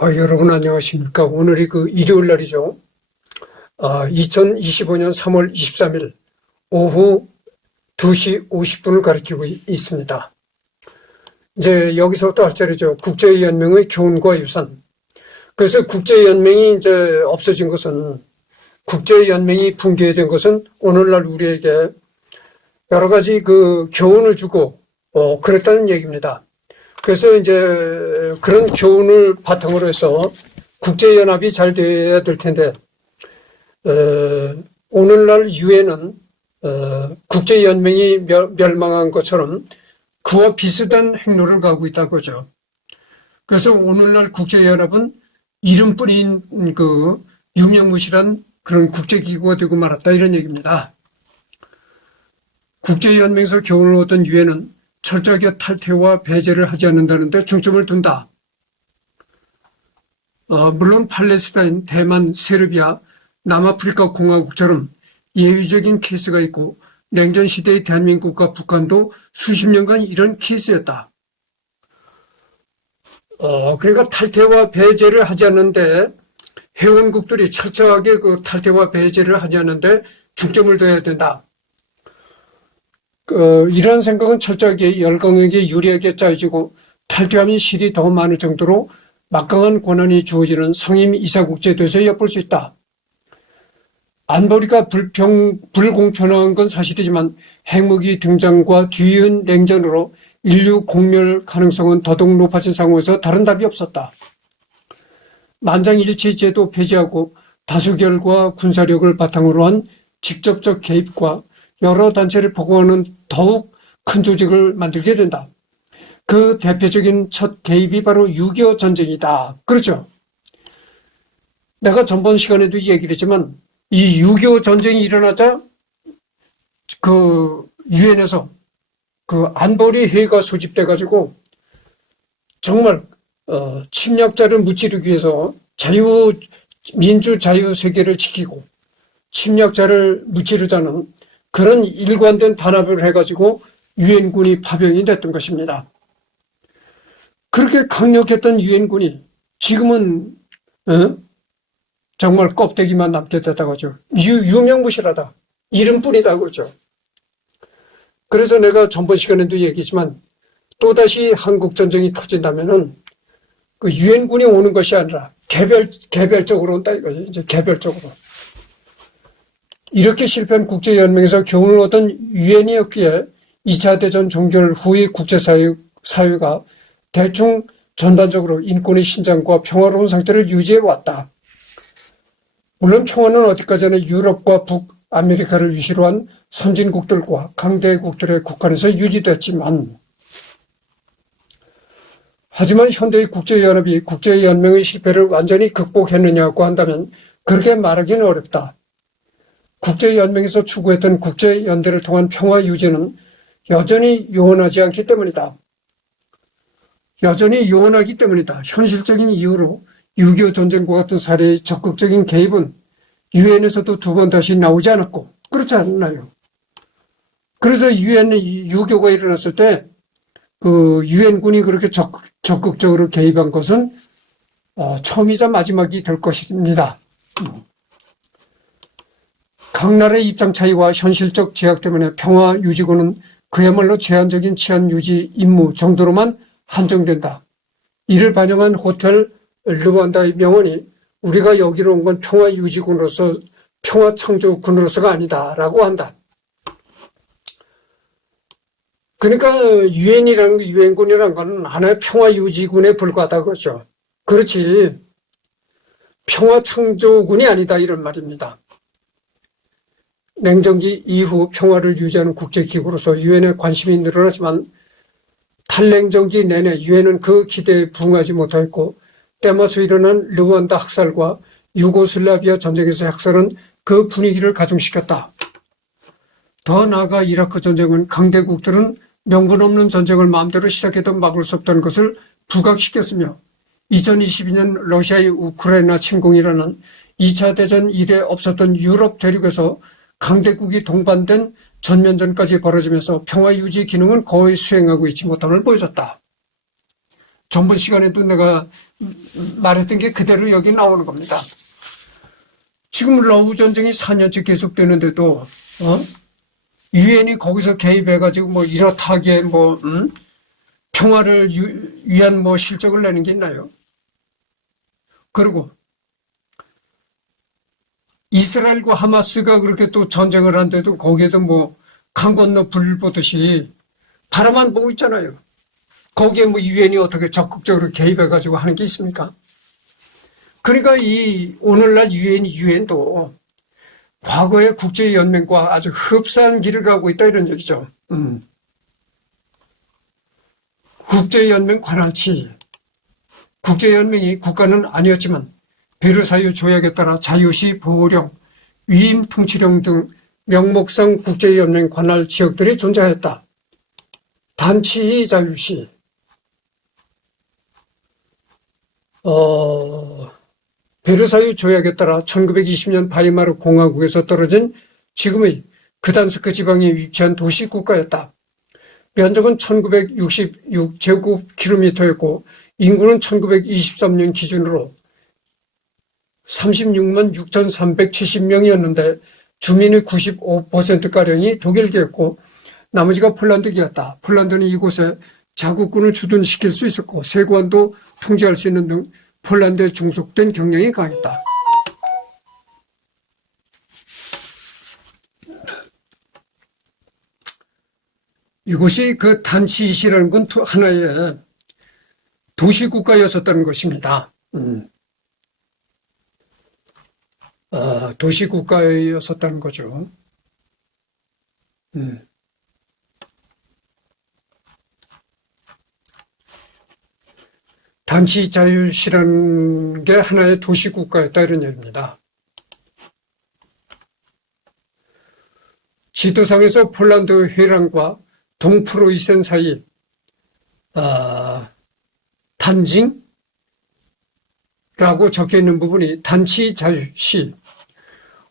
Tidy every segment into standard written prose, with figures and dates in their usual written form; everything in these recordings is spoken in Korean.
여러분 안녕하십니까. 오늘이 일요일 날이죠. 2025년 3월 23일 오후 2시 50분을 가리키고 있습니다. 이제 여기서부터 할 차례죠. 국제연맹의 교훈과 유산. 그래서 국제연맹이 이제 없어진 것은, 국제연맹이 붕괴된 것은 오늘날 우리에게 여러 가지 교훈을 주고 그랬다는 얘기입니다. 그래서 이제 그런 교훈을 바탕으로 해서 국제연합이 잘 돼야 될 텐데, 오늘날 유엔은 국제연맹이 멸망한 것처럼 그와 비슷한 행로를 가고 있다는 거죠. 그래서 오늘날 국제연합은 이름뿐인 유명무실한 그런 국제기구가 되고 말았다, 이런 얘기입니다. 국제연맹에서 교훈을 얻은 유엔은 철저하게 탈퇴와 배제를 하지 않는다는 데 중점을 둔다. 물론 팔레스타인, 대만, 세르비아, 남아프리카 공화국처럼 예외적인 케이스가 있고 냉전 시대의 대한민국과 북한도 수십 년간 이런 케이스였다. 그러니까 탈퇴와 배제를 하지 않는데, 회원국들이 철저하게 탈퇴와 배제를 하지 않는데 중점을 둬야 된다. 이러한 생각은 철저하게 열강에게 유리하게 짜여지고 탈퇴하면 실이 더 많을 정도로 막강한 권한이 주어지는 상임 이사국제도에서 엿볼 수 있다. 안보리가 불공평한 건 사실이지만 핵무기 등장과 뒤이은 냉전으로 인류 공멸 가능성은 더더욱 높아진 상황에서 다른 답이 없었다. 만장일치 제도 폐지하고 다수결과 군사력을 바탕으로 한 직접적 개입과 여러 단체를 포괄하는 더욱 큰 조직을 만들게 된다. 그 대표적인 첫 개입이 바로 6.25 전쟁이다. 그렇죠? 내가 전번 시간에도 얘기를 했지만 이 6.25 전쟁이 일어나자 유엔에서 안보리 회의가 소집돼 가지고 정말 침략자를 무찌르기 위해서 민주 자유 세계를 지키고 침략자를 무찌르자는 그런 일관된 단합을 해가지고 유엔군이 파병이 됐던 것입니다. 그렇게 강력했던 유엔군이 지금은 정말 껍데기만 남게 됐다고 하죠. 유명무실하다. 이름뿐이다 그러죠. 그래서 내가 전번 시간에도 얘기했지만 또다시 한국전쟁이 터진다면은 유엔군이 오는 것이 아니라 개별적으로 온다 이거죠. 이제 개별적으로. 이렇게 실패한 국제연맹에서 교훈을 얻은 유엔이었기에 2차 대전 종결 후의 국제사회가 대충 전반적으로 인권의 신장과 평화로운 상태를 유지해 왔다. 물론 평화는 어디까지나 유럽과 북아메리카를 위시로 한 선진국들과 강대국들의 국한에서 유지됐지만, 하지만 현대의 국제연합이 국제연맹의 실패를 완전히 극복했느냐고 한다면 그렇게 말하기는 어렵다. 국제연맹에서 추구했던 국제연대를 통한 평화 유지는 여전히 요원하지 않기 때문이다. 여전히 요원하기 때문이다. 현실적인 이유로 6.25 전쟁과 같은 사례의 적극적인 개입은 유엔에서도 두 번 다시 나오지 않았고, 그렇지 않나요? 그래서 유엔의 6.25가 일어났을 때 유엔군이 그렇게 적극적으로 개입한 것은 처음이자 마지막이 될 것입니다. 각 나라의 입장 차이와 현실적 제약 때문에 평화 유지군은 그야말로 제한적인 치안 유지 임무 정도로만 한정된다. 이를 반영한 호텔 르완다의 명언이 우리가 여기로 온 건 평화 유지군으로서, 평화 창조군으로서가 아니다라고 한다. 그러니까 유엔군이라는 건 하나의 평화 유지군에 불과하다 그러죠. 그렇지 평화 창조군이 아니다 이런 말입니다. 냉전기 이후 평화를 유지하는 국제기구로서 유엔에 관심이 늘어나지만 탈냉전기 내내 유엔은 그 기대에 부응하지 못했고, 때마쳐 일어난 르완다 학살과 유고슬라비아 전쟁에서의 학살은 그 분위기를 가중시켰다. 더 나아가 이라크 전쟁은 강대국들은 명분 없는 전쟁을 마음대로 시작해도 막을 수 없다는 것을 부각시켰으며, 2022년 러시아의 우크라이나 침공이라는 2차 대전 이래 없었던 유럽 대륙에서 강대국이 동반된 전면전까지 벌어지면서 평화 유지 기능은 거의 수행하고 있지 못함을 보여줬다. 전번 시간에도 내가 말했던 게 그대로 여기 나오는 겁니다. 지금 러우 전쟁이 4년째 계속되는데도 유엔이 거기서 개입해가지고 뭐 이렇다기에 평화를 위한 뭐 실적을 내는 게 있나요? 그리고 이스라엘과 하마스가 그렇게 또 전쟁을 한데도 거기에도 뭐 강 건너 불 보듯이 바라만 보고 있잖아요. 거기에 뭐 유엔이 어떻게 적극적으로 개입해가지고 하는 게 있습니까? 그러니까 이 오늘날 유엔도 과거의 국제연맹과 아주 흡사한 길을 가고 있다 이런 얘기죠. 국제연맹 관할치. 국제연맹이 국가는 아니었지만 베르사유 조약에 따라 자유시 보호령, 위임 통치령 등 명목상 국제연맹 관할 지역들이 존재하였다. 단치 자유시. 베르사유 조약에 따라 1920년 바이마르 공화국에서 떨어진 지금의 그단스크 지방에 위치한 도시 국가였다. 면적은 1966제곱킬로미터였고 인구는 1923년 기준으로 36만 6,370명이었는데 주민의 95%가량이 독일계였고 나머지가 폴란드계였다. 폴란드는 이곳에 자국군을 주둔시킬 수 있었고 세관도 통제할 수 있는 등 폴란드에 종속된 경향이 강했다. 이곳이 그 단치시라는 건 하나의 도시국가였었다는 것입니다. 도시국가였었다는 거죠. 단치 자유시라는 게 하나의 도시국가였다 이런 얘기입니다. 지도상에서 폴란드 회랑과 동프로이센 사이 단징 라고 적혀있는 부분이 단치 자유시.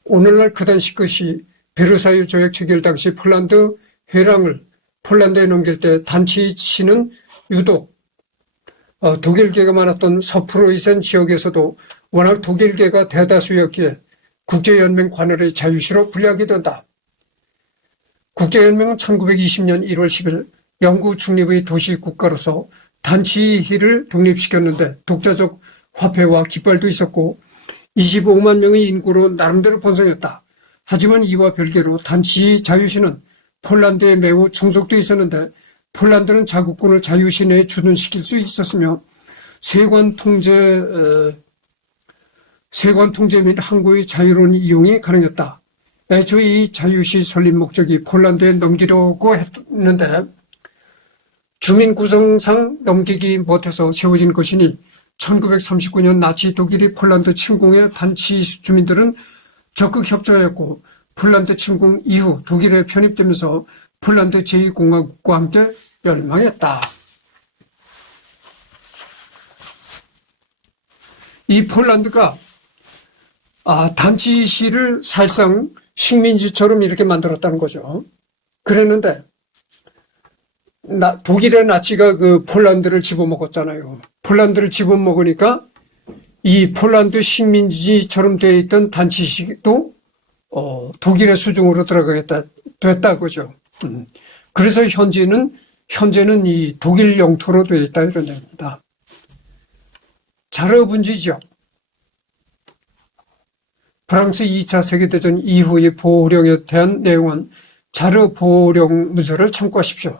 오늘날 그단스크시 베르사유 조약 체결 당시 폴란드 회랑을 폴란드에 넘길 때 단치시는 유독 독일계가 많았던 서프로이센 지역에서도 워낙 독일계가 대다수였기에 국제연맹 관할의 자유시로 분류하게 된다. 국제연맹은 1920년 1월 10일 영구 중립의 도시 국가로서 단치히를 독립시켰는데 독자적 화폐와 깃발도 있었고 25만 명의 인구로 나름대로 번성했다. 하지만 이와 별개로 단치 자유시는 폴란드에 매우 종속돼 있었는데 폴란드는 자국군을 자유시 내에 주둔시킬 수 있었으며 세관 통제 및 항구의 자유로운 이용이 가능했다. 애초에 이 자유시 설립 목적이 폴란드에 넘기려고 했는데 주민 구성상 넘기기 못해서 세워진 것이니 1939년 나치 독일이 폴란드 침공에 단치 주민들은 적극 협조하였고 폴란드 침공 이후 독일에 편입되면서 폴란드 제2공화국과 함께 멸망했다. 이 폴란드가 단치시를 사실상 식민지처럼 이렇게 만들었다는 거죠. 그랬는데 독일의 나치가 그 폴란드를 집어먹었잖아요. 폴란드를 집어먹으니까 이 폴란드 식민지처럼 되어 있던 단치시도 독일의 수중으로 들어가겠다 됐다 그죠. 그래서 현재는 이 독일 영토로 되어 있다 이런 얘기입니다. 자르 분지 지역. 프랑스 2차 세계대전 이후의 보호령에 대한 내용은 자르 보호령 문서를 참고하십시오.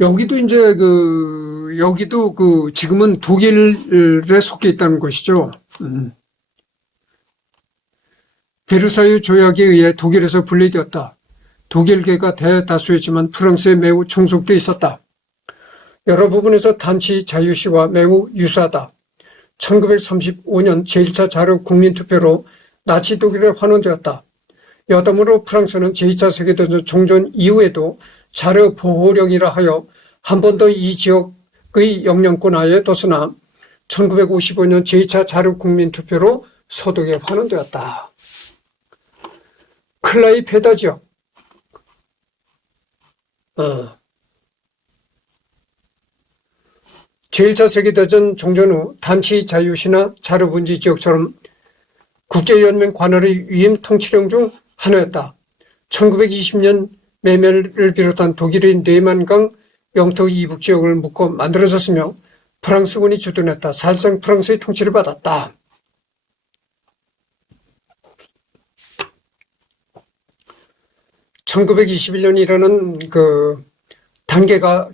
여기도 지금은 독일에 속해 있다는 것이죠. 베르사유 조약에 의해 독일에서 분리되었다. 독일계가 대다수였지만 프랑스에 매우 종속돼 있었다. 여러 부분에서 단치 자유시와 매우 유사하다. 1935년 제1차 자르 국민투표로 나치 독일에 환원되었다. 여담으로 프랑스는 제2차 세계대전 종전 이후에도 자르 보호령이라 하여 한 번 더 이 지역의 영향권 하에 뒀으나 1955년 제2차 자르 국민투표로 서독에 환원되었다. 클라이 페다 지역, 제1차 세계대전 종전 후 단치 자유시나 자르분지 지역처럼 국제연맹 관할의 위임 통치령 중 하나였다. 1920년 메멜을 비롯한 독일의 네만강 영토 이북 지역을 묶어 만들어졌으며 프랑스군이 주둔했다. 사실상 프랑스의 통치를 받았다. (1921년) 일어난 단체가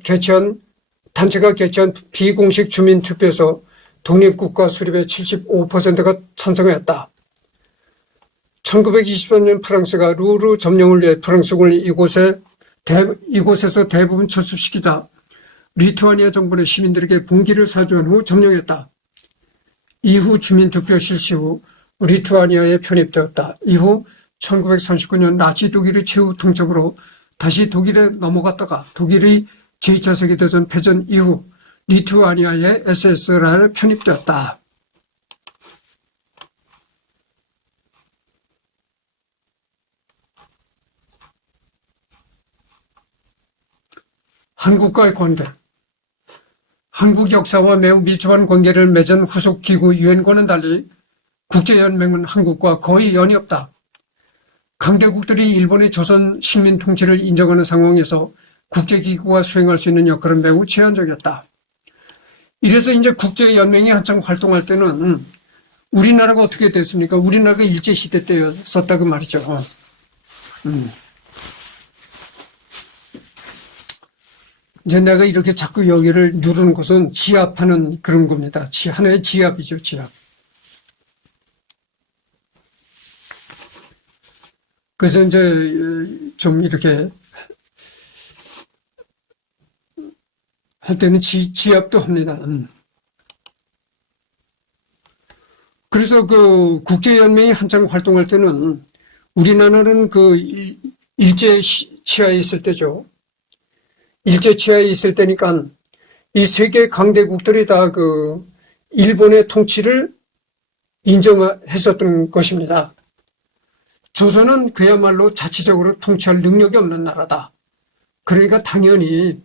개최한 비공식 주민투표에서 독립국가 수립에 75%가 찬성했다. 1923년 프랑스가 루르 점령을 위해 프랑스군을 이곳에서 대부분 철수시키자 리투아니아 정부는 시민들에게 봉기를 사주한 후 점령했다. 이후 주민투표 실시 후 리투아니아에 편입되었다. 이후 1939년 나치 독일의 최후 통첩으로 다시 독일에 넘어갔다가 독일의 제2차 세계대전 패전 이후 리투아니아의 SSR에 편입되었다. 한국과의 관계. 한국 역사와 매우 밀접한 관계를 맺은 후속기구 유엔과는 달리 국제연맹은 한국과 거의 연이 없다. 강대국들이 일본의 조선 식민 통치를 인정하는 상황에서 국제기구가 수행할 수 있는 역할은 매우 제한적이었다. 이래서 이제 국제연맹이 한창 활동할 때는 우리나라가 어떻게 됐습니까? 우리나라가 일제시대 때였었다고 말이죠. 이제 내가 이렇게 자꾸 여기를 누르는 것은 지압하는 그런 겁니다. 하나의 지압이죠, 지압. 그래서 이제 좀 이렇게 할 때는 지압도 합니다. 그래서 그 국제연맹이 한창 활동할 때는 우리나라는 그 일제 치하에 있을 때죠. 일제 치하에 있을 때니까 이 세계 강대국들이 다 그 일본의 통치를 인정했었던 것입니다. 조선은 그야말로 자치적으로 통치할 능력이 없는 나라다. 그러니까 당연히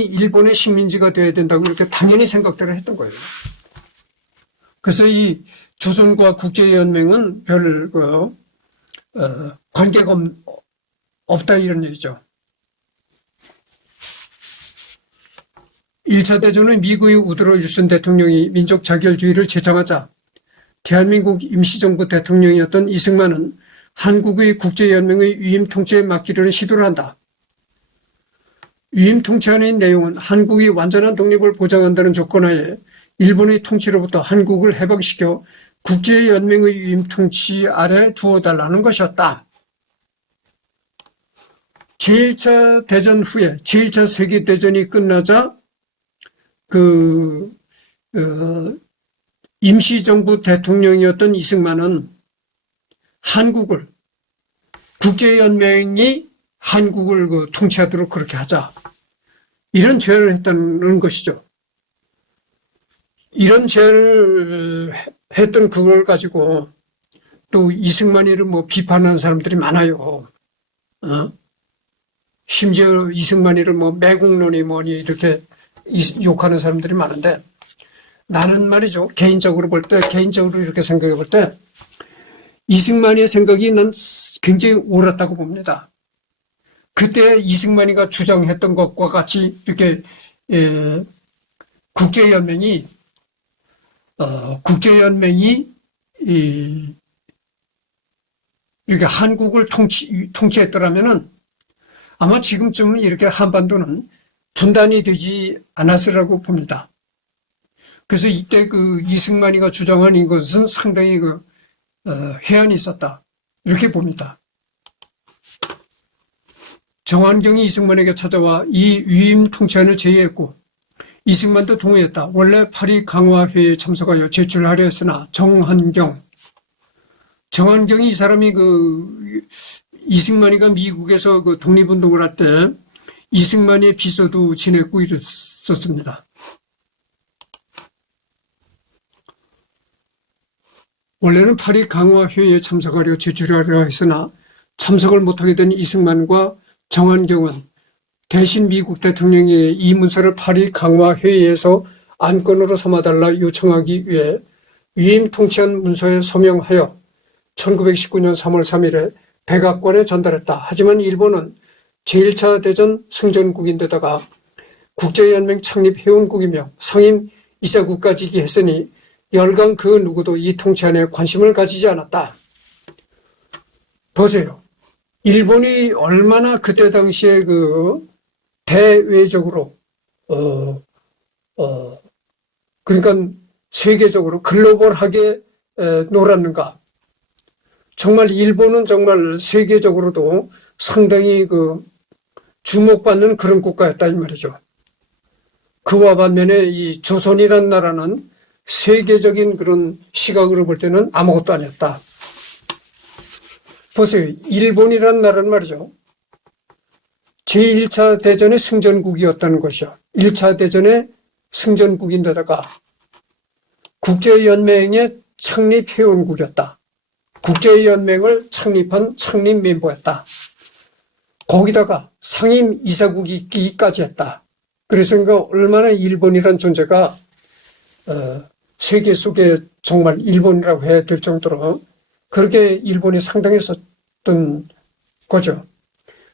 일본의 식민지가 되어야 된다고 이렇게 당연히 생각들을 했던 거예요. 그래서 이 조선과 국제연맹은 별 관계가 없다 이런 얘기죠. 1차 대전은 미국의 우드로 윌슨 대통령이 민족 자결주의를 제창하자 대한민국 임시정부 대통령이었던 이승만은 한국의 국제연맹의 위임 통치에 맡기려는 시도를 한다. 위임 통치안의 내용은 한국이 완전한 독립을 보장한다는 조건하에 일본의 통치로부터 한국을 해방시켜 국제연맹의 위임 통치 아래 두어달라는 것이었다. 제1차 대전 후에 제1차 세계대전이 끝나자 임시정부 대통령이었던 이승만은 한국을 국제연맹이 한국을 통치하도록 그렇게 하자 이런 제안을 했다는 것이죠. 이런 제안을 했던 그걸 가지고 또 이승만이를 비판하는 사람들이 많아요. 심지어 이승만이를 매국노니 뭐니 이렇게 욕하는 사람들이 많은데 나는 말이죠. 개인적으로 이렇게 생각해 볼 때 이승만의 생각이 난 굉장히 옳았다고 봅니다. 그때 이승만이가 주장했던 것과 같이 이렇게 국제연맹이 이렇게 한국을 통치했더라면은 아마 지금쯤은 이렇게 한반도는 분단이 되지 않았으라고 봅니다. 그래서 이때 이승만이가 주장한 이것은 상당히 해안이 있었다. 이렇게 봅니다. 정환경이 이승만에게 찾아와 이 위임 통치안을 제의했고 이승만도 동의했다. 원래 파리 강화회의에 참석하여 제출하려 했으나 정환경이 이 사람이 이승만이가 미국에서 독립운동을 할 때 이승만의 비서도 지냈고 이랬었습니다. 원래는 파리 강화회의에 참석하려 제출하려 했으나 참석을 못하게 된 이승만과 정한경은 대신 미국 대통령이 이 문서를 파리 강화 회의에서 안건으로 삼아달라 요청하기 위해 위임 통치한 문서에 서명하여 1919년 3월 3일에 백악관에 전달했다. 하지만 일본은 제1차 대전 승전국인데다가 국제연맹 창립 회원국이며 상임 이사국까지기 했으니 열강 그 누구도 이 통치안에 관심을 가지지 않았다. 보세요. 일본이 얼마나 그때 당시에 그 대외적으로 그러니까 세계적으로 글로벌하게 놀았는가. 정말 일본은 정말 세계적으로도 상당히 그 주목받는 그런 국가였다 이 말이죠. 그와 반면에 이 조선이라는 나라는 세계적인 그런 시각으로 볼 때는 아무것도 아니었다. 보세요. 일본이라는 나라는 말이죠. 제1차 대전의 승전국이었다는 것이죠. 1차 대전의 승전국인데다가 국제연맹의 창립회원국이었다. 국제연맹을 창립한 창립 멤버였다. 거기다가 상임 이사국이 있기까지 했다. 그래서 얼마나 일본이란 존재가 세계 속에 정말 일본이라고 해야 될 정도로 그렇게 일본이 상당했었던 거죠.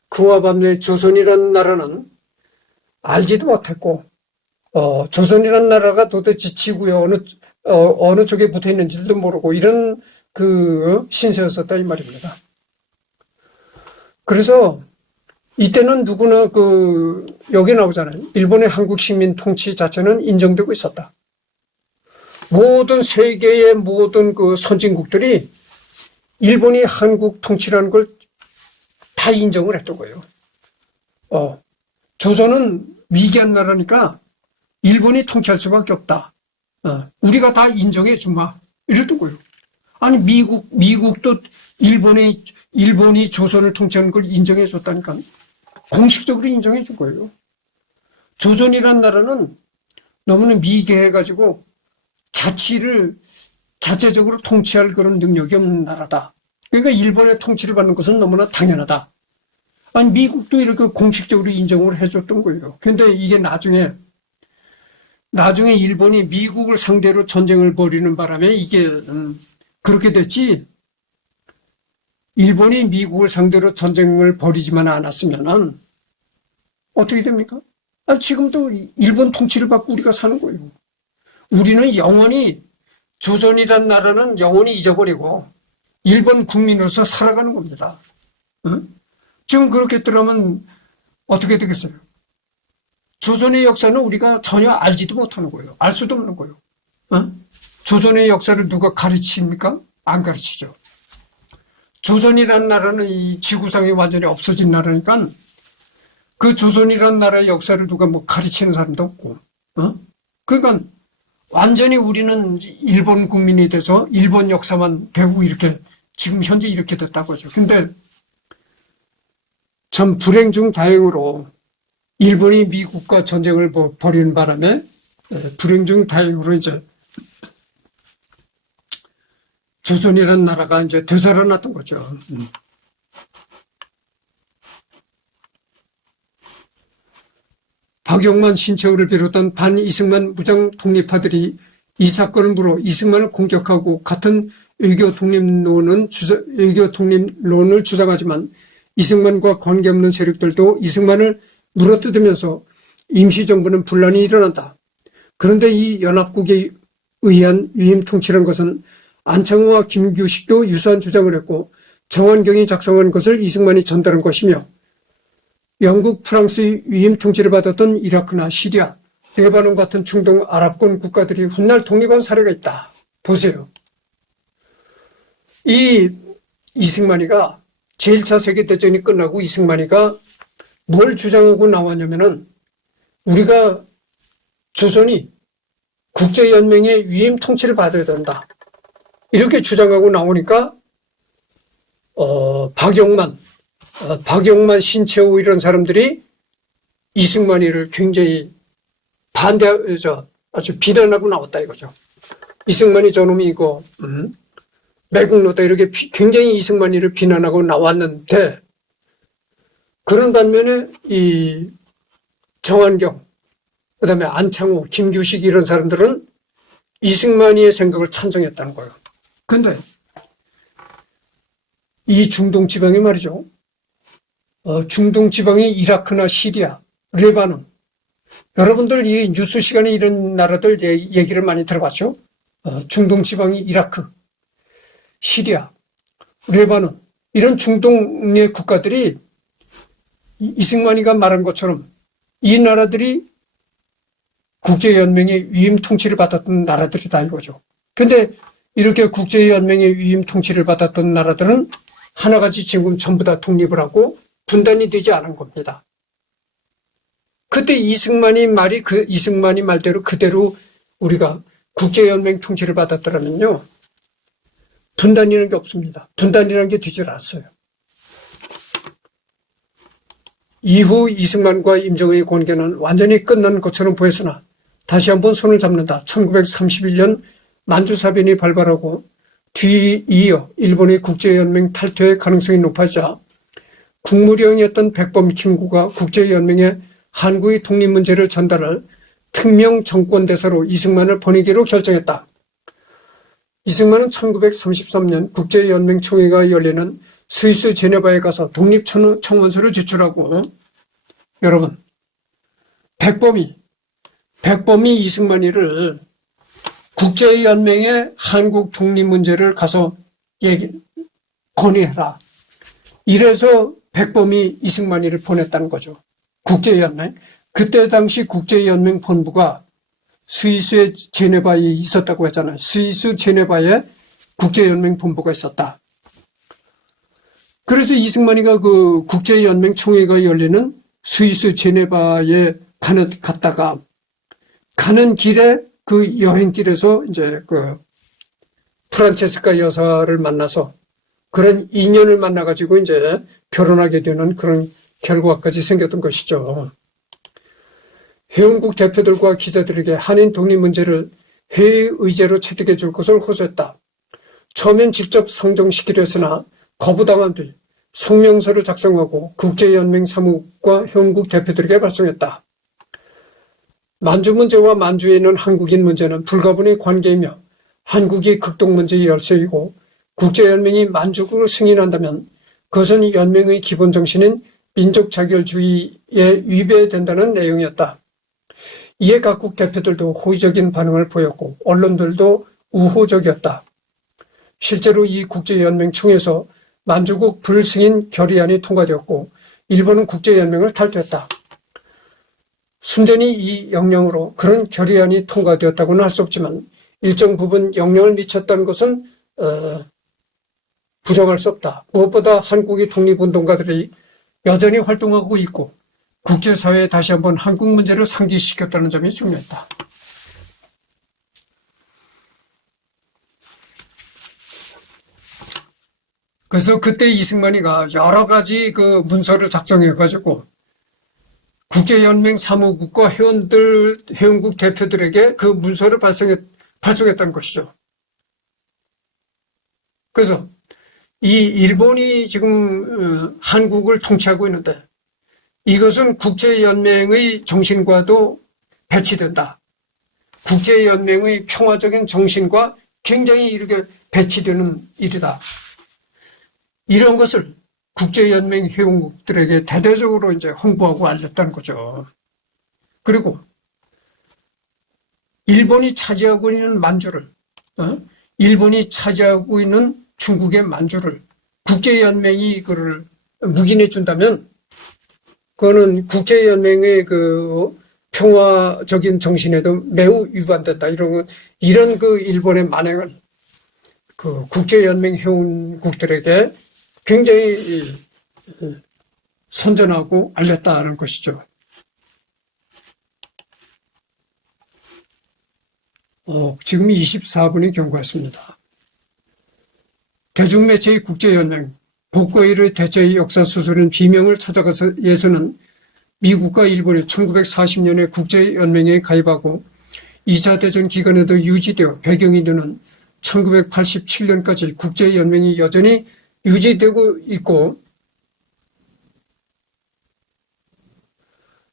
그와 반면에 조선이라는 나라는 알지도 못했고 조선이라는 나라가 도대체 지구에 어느 쪽에 붙어 있는지도 모르고 이런 그 신세였었다 이 말입니다. 그래서 이때는 누구나 여기 나오잖아요. 일본의 한국 식민 통치 자체는 인정되고 있었다. 모든 세계의 모든 그 선진국들이 일본이 한국 통치라는 걸 다 인정을 했던 거예요. 조선은 위기한 나라니까 일본이 통치할 수밖에 없다. 우리가 다 인정해 주마. 이랬던 거예요. 아니 미국도 일본이 조선을 통치하는 걸 인정해 줬다니까. 공식적으로 인정해 준 거예요. 조선이란 나라는 너무나 미개해가지고 자체적으로 통치할 그런 능력이 없는 나라다. 그러니까 일본의 통치를 받는 것은 너무나 당연하다. 아니 미국도 이렇게 공식적으로 인정을 해줬던 거예요. 그런데 이게 나중에 일본이 미국을 상대로 전쟁을 벌이는 바람에 이게 그렇게 됐지. 일본이 미국을 상대로 전쟁을 벌이지만 않았으면은 어떻게 됩니까? 지금도 일본 통치를 받고 우리가 사는 거예요. 우리는 영원히 조선이란 나라는 영원히 잊어버리고 일본 국민으로서 살아가는 겁니다. 지금 그렇게 들으면 어떻게 되겠어요? 조선의 역사는 우리가 전혀 알지도 못하는 거예요. 알 수도 없는 거예요. 조선의 역사를 누가 가르칩니까? 안 가르치죠. 조선이라는 나라는 이 지구상에 완전히 없어진 나라니까 그 조선이라는 나라의 역사를 누가 뭐 가르치는 사람도 없고, 그러니까 완전히 우리는 일본 국민이 돼서 일본 역사만 배우고 이렇게 지금 현재 이렇게 됐다고 하죠. 근데 참 불행 중 다행으로 일본이 미국과 전쟁을 벌이는 바람에 불행 중 다행으로 이제 조선이라는 나라가 이제 되살아났던 거죠. 박용만, 신채호를 비롯한 반이승만 무장 독립파들이 이 사건을 물어 이승만을 공격하고 같은 외교 독립론을 주장하지만 이승만과 관계없는 세력들도 이승만을 물어뜯으면서 임시정부는 분란이 일어난다. 그런데 이 연합국에 의한 위임 통치라는 것은 안창호와 김규식도 유사한 주장을 했고 정한경이 작성한 것을 이승만이 전달한 것이며 영국, 프랑스의 위임 통치를 받았던 이라크나 시리아, 레바논 같은 중동 아랍권 국가들이 훗날 독립한 사례가 있다. 보세요. 이 이승만이가 제1차 세계대전이 끝나고 이승만이가 뭘 주장하고 나왔냐면은 우리가 조선이 국제연맹의 위임 통치를 받아야 된다. 이렇게 주장하고 나오니까 박용만, 신채호 이런 사람들이 이승만이를 굉장히 아주 비난하고 나왔다 이거죠. 이승만이 저놈이 이거 매국노다 이렇게 굉장히 이승만이를 비난하고 나왔는데, 그런 반면에 이 정한경, 그다음에 안창호, 김규식 이런 사람들은 이승만이의 생각을 찬성했다는 거예요. 그런데 이 중동 지방이 말이죠. 중동 지방이 이라크나 시리아, 레바논. 여러분들 이 뉴스 시간에 이런 나라들 얘기를 많이 들어봤죠? 중동 지방이 이라크, 시리아, 레바논. 이런 중동의 국가들이 이승만이가 말한 것처럼 이 나라들이 국제연맹의 위임 통치를 받았던 나라들이다 이거죠. 그런데 이렇게 국제연맹의 위임 통치를 받았던 나라들은 하나같이 지금 전부 다 독립을 하고 분단이 되지 않은 겁니다. 그때 이승만이 말대로 그대로 우리가 국제연맹 통치를 받았더라면요, 분단이라는 게 없습니다. 분단이라는 게 되질 않았어요. 이후 이승만과 임종의 관계는 완전히 끝난 것처럼 보였으나 다시 한번 손을 잡는다. 1931년 만주사변이 발발하고 뒤이어 일본의 국제연맹 탈퇴의 가능성이 높아지자 국무령이었던 백범킹구가 국제연맹에 한국의 독립 문제를 전달할 특명 정권대사로 이승만을 보내기로 결정했다. 이승만은 1933년 국제연맹 총회가 열리는 스위스 제네바에 가서 독립청원서를 제출하고, 여러분, 백범이 이승만이를 국제연맹에 한국 독립 문제를 가서 건의해라. 이래서 백범이 이승만이를 보냈다는 거죠. 국제연맹. 그때 당시 국제연맹 본부가 스위스의 제네바에 있었다고 했잖아요. 스위스 제네바에 국제연맹 본부가 있었다. 그래서 이승만이가 그 국제연맹 총회가 열리는 스위스 제네바에 갔다가 가는 길에 그 여행길에서 이제 그 프란체스카 여사를 만나서 그런 인연을 만나가지고 이제 결혼하게 되는 그런 결과까지 생겼던 것이죠. 회원국 대표들과 기자들에게 한인 독립 문제를 회의 의제로 채택해 줄 것을 호소했다. 처음엔 직접 상정시키려 했으나 거부당한 뒤 성명서를 작성하고 국제연맹 사무국과 회원국 대표들에게 발송했다. 만주 문제와 만주에 있는 한국인 문제는 불가분의 관계이며 한국이 극동 문제의 열쇠이고 국제연맹이 만주국을 승인한다면 그것은 연맹의 기본 정신인 민족 자결주의에 위배된다는 내용이었다. 이에 각국 대표들도 호의적인 반응을 보였고 언론들도 우호적이었다. 실제로 이 국제연맹 총회에서 만주국 불승인 결의안이 통과되었고 일본은 국제연맹을 탈퇴했다. 순전히 이 영향으로 그런 결의안이 통과되었다고는 할 수 없지만 일정 부분 영향을 미쳤다는 것은 부정할 수 없다. 무엇보다 한국의 독립운동가들이 여전히 활동하고 있고 국제사회에 다시 한번 한국 문제를 상기시켰다는 점이 중요했다. 그래서 그때 이승만이가 여러 가지 그 문서를 작성해가지고 국제연맹 사무국과 회원국 대표들에게 그 문서를 발송했다는 것이죠. 그래서 이 일본이 지금 한국을 통치하고 있는데 이것은 국제연맹의 정신과도 배치된다. 국제연맹의 평화적인 정신과 굉장히 이렇게 배치되는 일이다. 이런 것을 국제연맹 회원국들에게 대대적으로 이제 홍보하고 알렸다는 거죠. 그리고 일본이 차지하고 있는 만주를, 일본이 차지하고 있는 중국의 만주를 국제연맹이 이거를 묵인해 준다면 그거는 국제연맹의 그 평화적인 정신에도 매우 위반된다. 이런 그 일본의 만행을 그 국제연맹 회원국들에게 굉장히 선전하고 알렸다는 것이죠. 지금 24분이 경과했습니다. 대중매체의 국제연맹, 복고일의 대체의 역사소설인 비명을 찾아가서 예수는 미국과 일본이 1940년에 국제연맹에 가입하고 2차 대전 기간에도 유지되어 배경이 되는 1987년까지 국제연맹이 여전히 유지되고 있고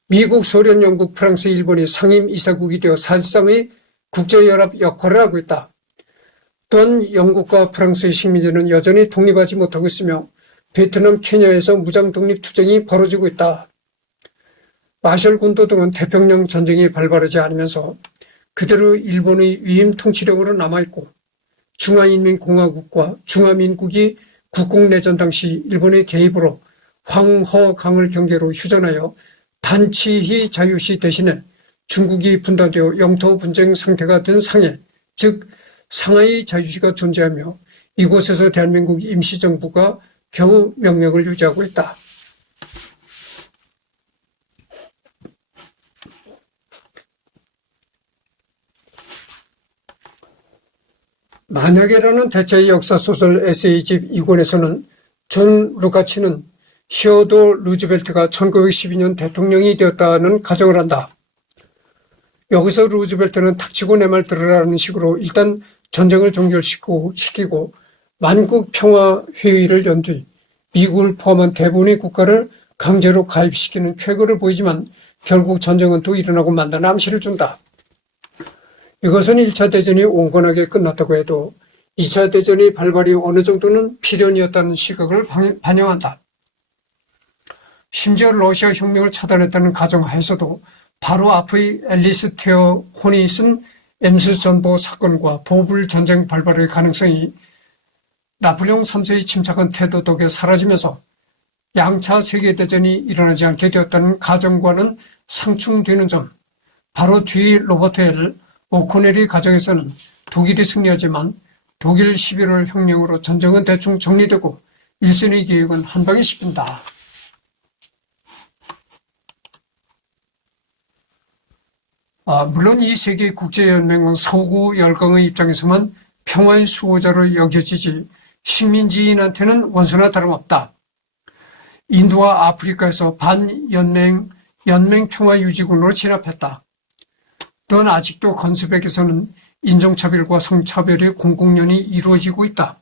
미국, 소련, 영국, 프랑스, 일본이 상임 이사국이 되어 사실상의 국제연합 역할을 하고 있다. 또한 영국과 프랑스의 식민지는 여전히 독립하지 못하고 있으며 베트남, 케냐에서 무장 독립 투쟁이 벌어지고 있다. 마셜 군도 등은 태평양 전쟁이 발발하지 않으면서 그대로 일본의 위임 통치력으로 남아있고 중화인민공화국과 중화민국이 국共내전 당시 일본의 개입으로 황허강을 경계로 휴전하여 단치히 자유시 대신에 중국이 분단되어 영토 분쟁 상태가 된 상해, 즉 상하이 자유시가 존재하며 이곳에서 대한민국 임시정부가 겨우 명령을 유지하고 있다. 만약에라는 대체의 역사소설 에세이집 2권에서는 존 루카치는 시어도 루즈벨트가 1912년 대통령이 되었다는 가정을 한다. 여기서 루즈벨트는 닥치고 내 말 들으라는 식으로 일단 전쟁을 종결시키고 만국 평화회의를 연 뒤 미국을 포함한 대부분의 국가를 강제로 가입시키는 쾌거를 보이지만 결국 전쟁은 또 일어나고 만다는 암시를 준다. 이것은 1차 대전이 온건하게 끝났다고 해도 2차 대전의 발발이 어느 정도는 필연이었다는 시각을 반영한다. 심지어 러시아 혁명을 차단했다는 가정하에서도 바로 앞의 앨리스 테어 혼이 쓴 엠스 전보 사건과 보불 전쟁 발발의 가능성이 나폴레옹 3세의 침착한 태도 덕에 사라지면서 양차 세계대전이 일어나지 않게 되었다는 가정과는 상충되는 점, 바로 뒤 로버트 L. 오코넬의 가정에서는 독일이 승리하지만 독일 11월 혁명으로 전쟁은 대충 정리되고 일선의 계획은 한 방에 씹힌다. 물론 이 세계 국제연맹은 서구 열강의 입장에서만 평화의 수호자로 여겨지지 식민지인한테는 원수나 다름없다. 인도와 아프리카에서 반연맹 평화유지군으로 진압했다. 또한 아직도 건스백에서는 인종차별과 성차별의 공공연히 이루어지고 있다.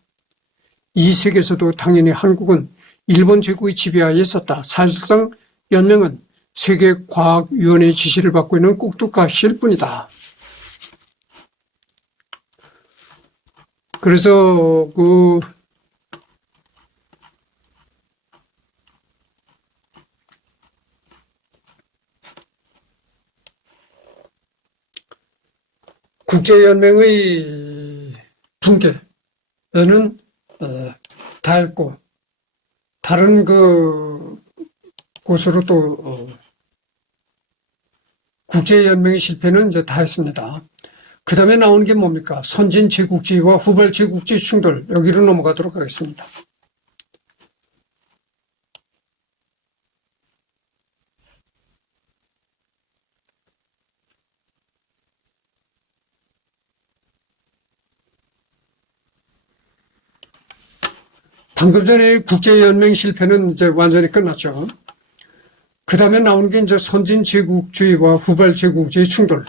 이 세계에서도 당연히 한국은 일본 제국의 지배하에 있었다. 사실상 연맹은 세계과학위원회의 지시를 받고 있는 꾹뚝가시일 뿐이다. 그래서 국제연맹의 붕괴는 다 했고 다른 곳으로 또 국제연맹의 실패는 이제 다 했습니다. 그 다음에 나오는 게 뭡니까? 선진 제국주의와 후발 제국주의 충돌, 여기로 넘어가도록 하겠습니다. 방금 전에 국제연맹 실패는 이제 완전히 끝났죠. 그 다음에 나오는 게 이제 선진 제국주의와 후발 제국주의 충돌.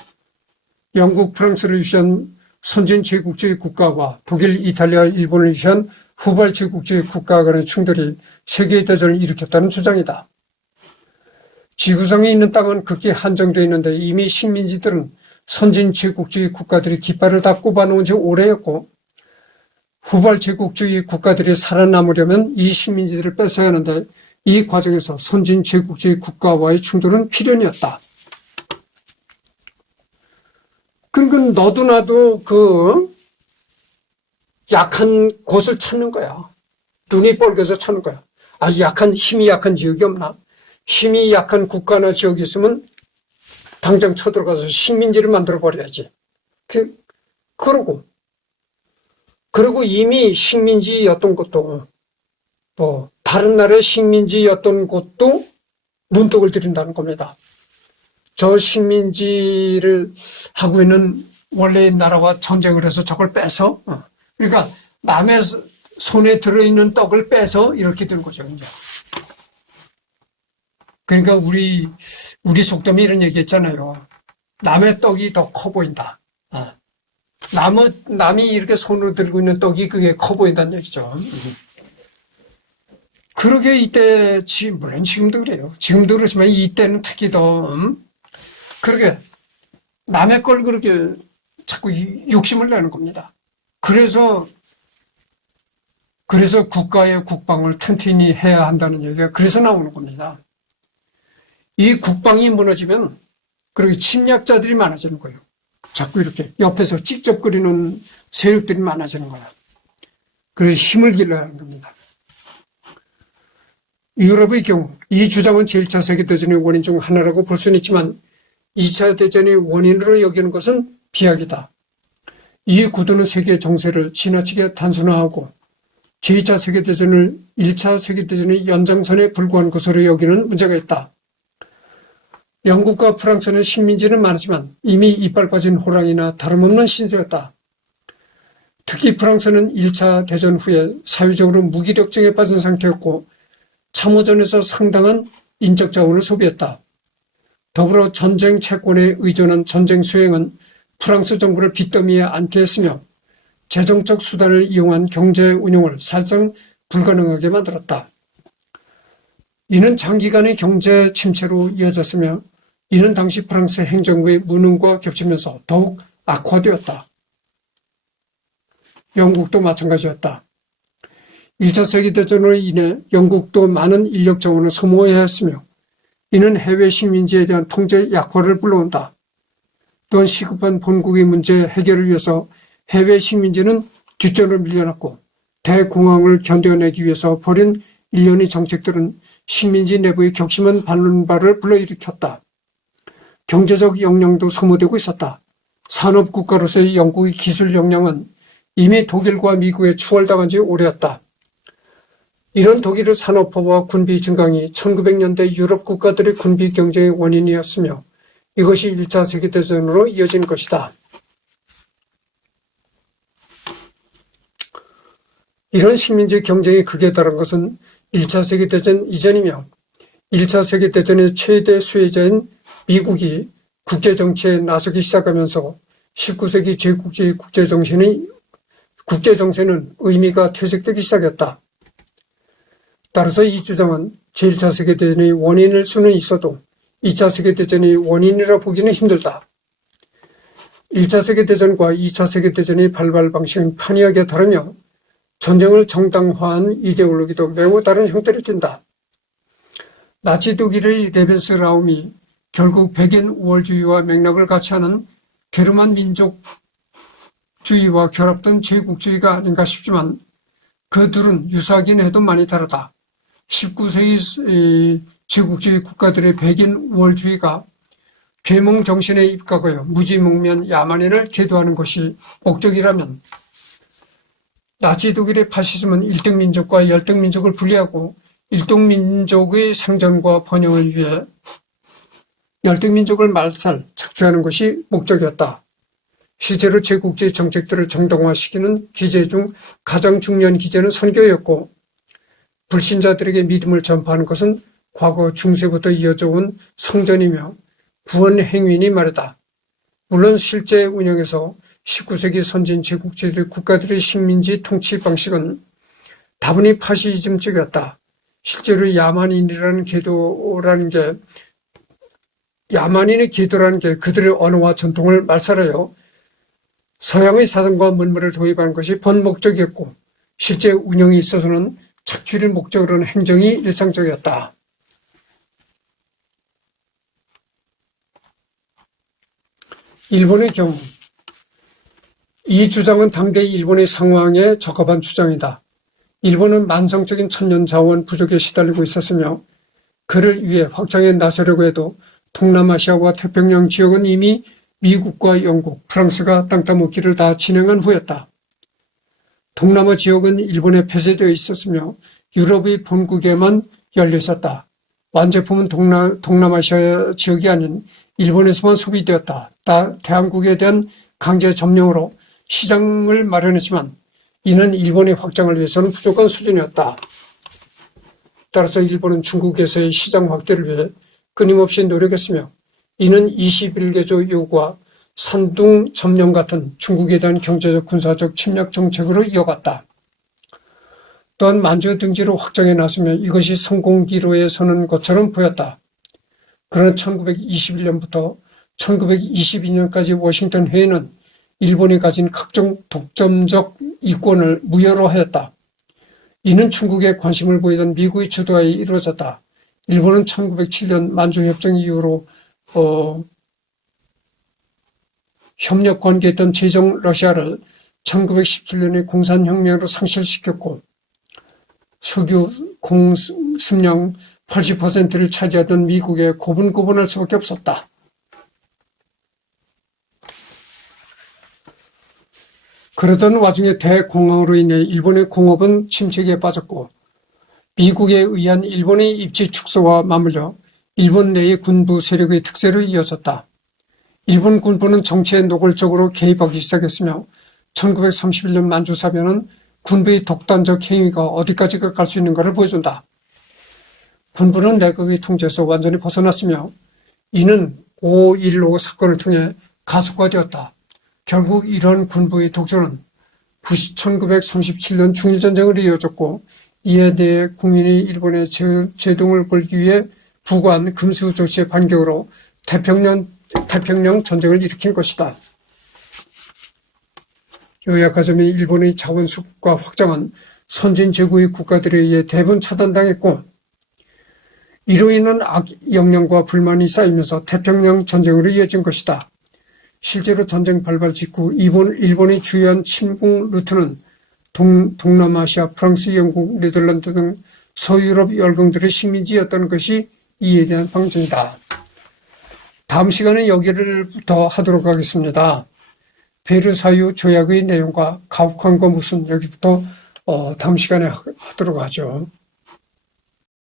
영국, 프랑스를 유시한 선진 제국주의 국가와 독일, 이탈리아, 일본을 유시한 후발 제국주의 국가 간의 충돌이 세계대전을 일으켰다는 주장이다. 지구상에 있는 땅은 극히 한정되어 있는데 이미 식민지들은 선진 제국주의 국가들이 깃발을 다 꼽아놓은 지 오래였고 후발 제국주의 국가들이 살아남으려면 이 식민지들을 뺏어야 하는데 이 과정에서 선진 제국주의 국가와의 충돌은 필연이었다. 그러니까 너도 나도 약한 곳을 찾는 거야. 눈이 뻘개서 찾는 거야. 힘이 약한 지역이 없나? 힘이 약한 국가나 지역이 있으면 당장 쳐들어가서 식민지를 만들어버려야지. 그리고 이미 식민지였던 것도, 다른 나라의 식민지였던 곳도 눈독을 들인다는 겁니다. 저 식민지를 하고 있는 원래의 나라와 전쟁을 해서 저걸 빼서, 그러니까 남의 손에 들어있는 떡을 빼서 이렇게 된 거죠, 이제. 그러니까 우리 속담에 이런 얘기 했잖아요. 남의 떡이 더 커 보인다. 남이 이렇게 손으로 들고 있는 떡이 그게 커 보인다는 얘기죠. 그러게 이때, 물론 지금도 그래요. 지금도 그렇지만 이때는 특히 더, 그러게 남의 걸 그렇게 자꾸 욕심을 내는 겁니다. 그래서 국가의 국방을 튼튼히 해야 한다는 얘기가 그래서 나오는 겁니다. 이 국방이 무너지면 그렇게 침략자들이 많아지는 거예요. 자꾸 이렇게 옆에서 찝쩍거리는 세력들이 많아지는 거야. 그래서 힘을 길러야 하는 겁니다. 유럽의 경우 이 주장은 제1차 세계대전의 원인 중 하나라고 볼 수는 있지만 2차 대전의 원인으로 여기는 것은 비약이다. 이 구도는 세계 정세를 지나치게 단순화하고 제2차 세계대전을 1차 세계대전의 연장선에 불과한 것으로 여기는 문제가 있다. 영국과 프랑스는 식민지는 많았지만 이미 이빨 빠진 호랑이나 다름없는 신세였다. 특히 프랑스는 1차 대전 후에 사회적으로 무기력증에 빠진 상태였고 참호전에서 상당한 인적 자원을 소비했다. 더불어 전쟁 채권에 의존한 전쟁 수행은 프랑스 정부를 빚더미에 앉게 했으며 재정적 수단을 이용한 경제 운용을 사실상 불가능하게 만들었다. 이는 장기간의 경제 침체로 이어졌으며 이는 당시 프랑스 행정부의 무능과 겹치면서 더욱 악화되었다. 영국도 마찬가지였다. 1차 세계대전으로 인해 영국도 많은 인력 자원을 소모해야 했으며 이는 해외 식민지에 대한 통제 약화를 불러온다. 또한 시급한 본국의 문제 해결을 위해서 해외 식민지는 뒷전을 밀려났고 대공황을 견뎌내기 위해서 벌인 일련의 정책들은 식민지 내부의 격심한 반발을 불러일으켰다. 경제적 역량도 소모되고 있었다. 산업국가로서의 영국의 기술 역량은 이미 독일과 미국에 추월당한 지 오래였다. 이런 독일의 산업화와 군비 증강이 1900년대 유럽 국가들의 군비 경쟁의 원인이었으며 이것이 1차 세계대전으로 이어진 것이다. 이런 식민지 경쟁이 극에 달한 것은 1차 세계대전 이전이며 1차 세계대전의 최대 수혜자인 미국이 국제정치에 나서기 시작하면서 19세기 제국주의 국제정세는 의미가 퇴색되기 시작했다. 따라서 이 주장은 제1차 세계대전의 원인일 수는 있어도 2차 세계대전의 원인이라 보기는 힘들다. 1차 세계대전과 2차 세계대전의 발발 방식은 판이하게 다르며 전쟁을 정당화한 이데올로기도 매우 다른 형태를 띈다. 나치 독일의 레벤스라움이 결국 백인 우월주의와 맥락을 같이 하는 게르만 민족주의와 결합된 제국주의가 아닌가 싶지만 그 둘은 유사하긴 해도 많이 다르다. 19세기 제국주의 국가들의 백인 우월주의가 계몽 정신에 입각하여 무지몽면 야만인을 계도하는 것이 목적이라면 나치 독일의 파시즘은 일등민족과 열등민족을 분리하고 일등민족의 생존과 번영을 위해 열등민족을 착취하는 것이 목적이었다. 실제로 제국주의 정책들을 정당화시키는 기제 중 가장 중요한 기제는 선교였고 불신자들에게 믿음을 전파하는 것은 과거 중세부터 이어져 온 성전이며 구원 행위니 말이다. 물론 실제 운영에서 19세기 선진 제국주의 국가들의 식민지 통치 방식은 다분히 파시즘적이었다. 실제로 야만인의 계도라는 게 그들의 언어와 전통을 말살하여 서양의 사상과 문물을 도입하는 것이 본 목적이었고 실제 운영에 있어서는 착취를 목적으로 하는 행정이 일상적이었다. 일본의 경우 이 주장은 당대 일본의 상황에 적합한 주장이다. 일본은 만성적인 천년 자원 부족에 시달리고 있었으며 그를 위해 확장해 나서려고 해도 동남아시아와 태평양 지역은 이미 미국과 영국, 프랑스가 땅 따먹기를 다 진행한 후였다. 동남아 지역은 일본에 폐쇄되어 있었으며 유럽의 본국에만 열려 있었다. 완제품은 동남아시아 지역이 아닌 일본에서만 소비되었다. 대한국에 대한 강제 점령으로 시장을 마련했지만 이는 일본의 확장을 위해서는 부족한 수준이었다. 따라서 일본은 중국에서의 시장 확대를 위해 끊임없이 노력했으며 이는 21개조 요구와 산둥 점령 같은 중국에 대한 경제적 군사적 침략 정책으로 이어갔다. 또한 만주 등지로 확장해 나서며 이것이 성공기로에 서는 것처럼 보였다. 그러나 1921년부터 1922년까지 워싱턴 회의는 일본이 가진 각종 독점적 이권을 무효로 하였다. 이는 중국에 관심을 보이던 미국의 주도하에 이루어졌다. 일본은 1907년 만주협정 이후로 협력 관계했던 제정 러시아를 1917년에 공산혁명으로 상실시켰고 석유 공습량 80%를 차지하던 미국에 고분고분할 수밖에 없었다. 그러던 와중에 대공황으로 인해 일본의 공업은 침체기에 빠졌고 미국에 의한 일본의 입지 축소와 맞물려 일본 내의 군부 세력의 특세로 이어졌다. 일본 군부는 정치에 노골적으로 개입하기 시작했으며 1931년 만주사변은 군부의 독단적 행위가 어디까지 갈 수 있는가를 보여준다. 군부는 내각의 통제에서 완전히 벗어났으며 이는 5.15 사건을 통해 가속화되었다. 결국 이러한 군부의 독조는 1937년 중일전쟁으로 이어졌고 이에 대해 국민이 일본에 제동을 걸기 위해 부과한 금수 조치의 반격으로 태평양 전쟁을 일으킨 것이다. 요약하자면 일본의 자원 수급과 확장은 선진 제국의 국가들에 의해 대부분 차단당했고 이로 인한 악영향과 불만이 쌓이면서 태평양 전쟁으로 이어진 것이다. 실제로 전쟁 발발 직후 일본의 주요한 침공 루트는 동남아시아, 프랑스, 영국, 네덜란드 등 서유럽 열강들의 식민지였다는 것이 이에 대한 방증이다. 다음 시간에 여기를 더 하도록 하겠습니다. 베르사유 조약의 내용과 가혹한 거 무슨 여기부터 다음 시간에 하도록 하죠.